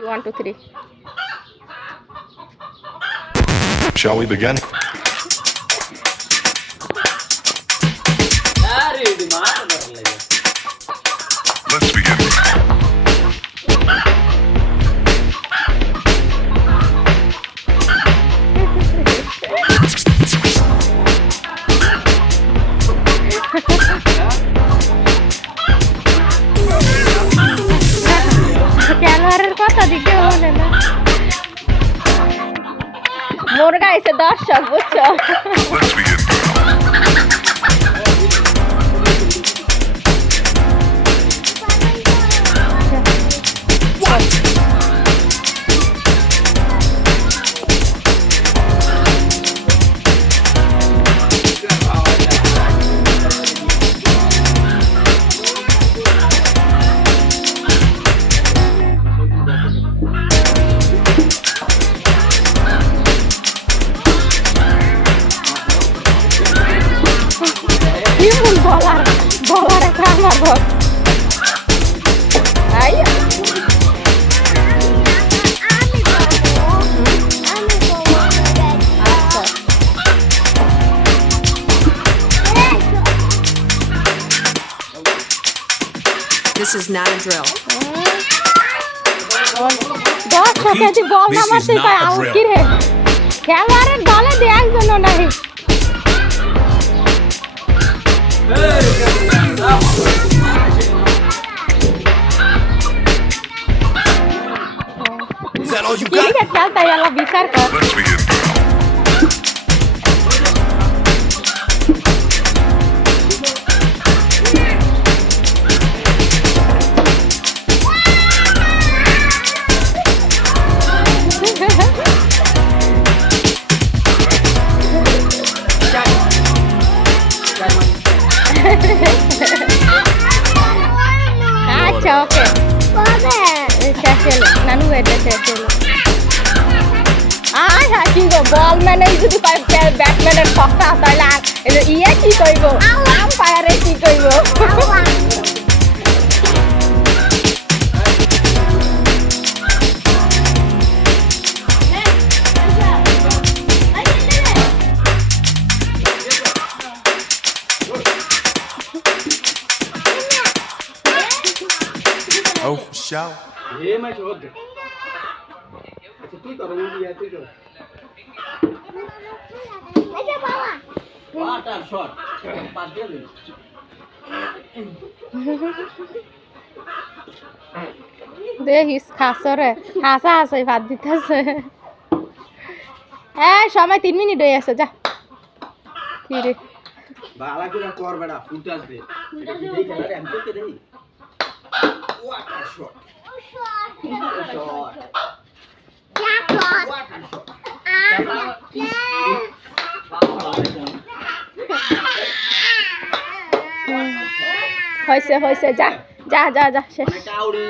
1 2 3 Shall we begin? Let's begin. ক্যালোয়ারের কথা দিকে মনে না মুরগা এসে দর্শক বুঝছো Let's begin. বলার একটা আমার বল I This is not a drill. দশ শতাংশ বল নামাতে পায় আউট কি রে খেলোয়াড়ের দলে দেয়ার জন্য নাই Is that all you ঠিক got? আছে খেলতে গেল বিচার কর Let's begin. আচ্ছা ওকে শেষ নানু এটা শেষ হলো আয় হ্যাঁ কি গো বল ম্যানে যদি ব্যাটম্যানের সস্তা তাহলে আর ইয়ে কি কইব আম্পায়ারে কি কইব Oh, shall. দেখিস খাসরে হাসা হাসে ভাত দিতেছে হ্যাঁ সময় 3 মিনিট হয়ে আছে যা কি রে বালা করে কর বেটা ফুটাস দে এটা কি দেই খেলা এমন কে দেই ওয়াটার শট হয়েছে হয়েছে যা যা যা যা শেষ এটা উড়ে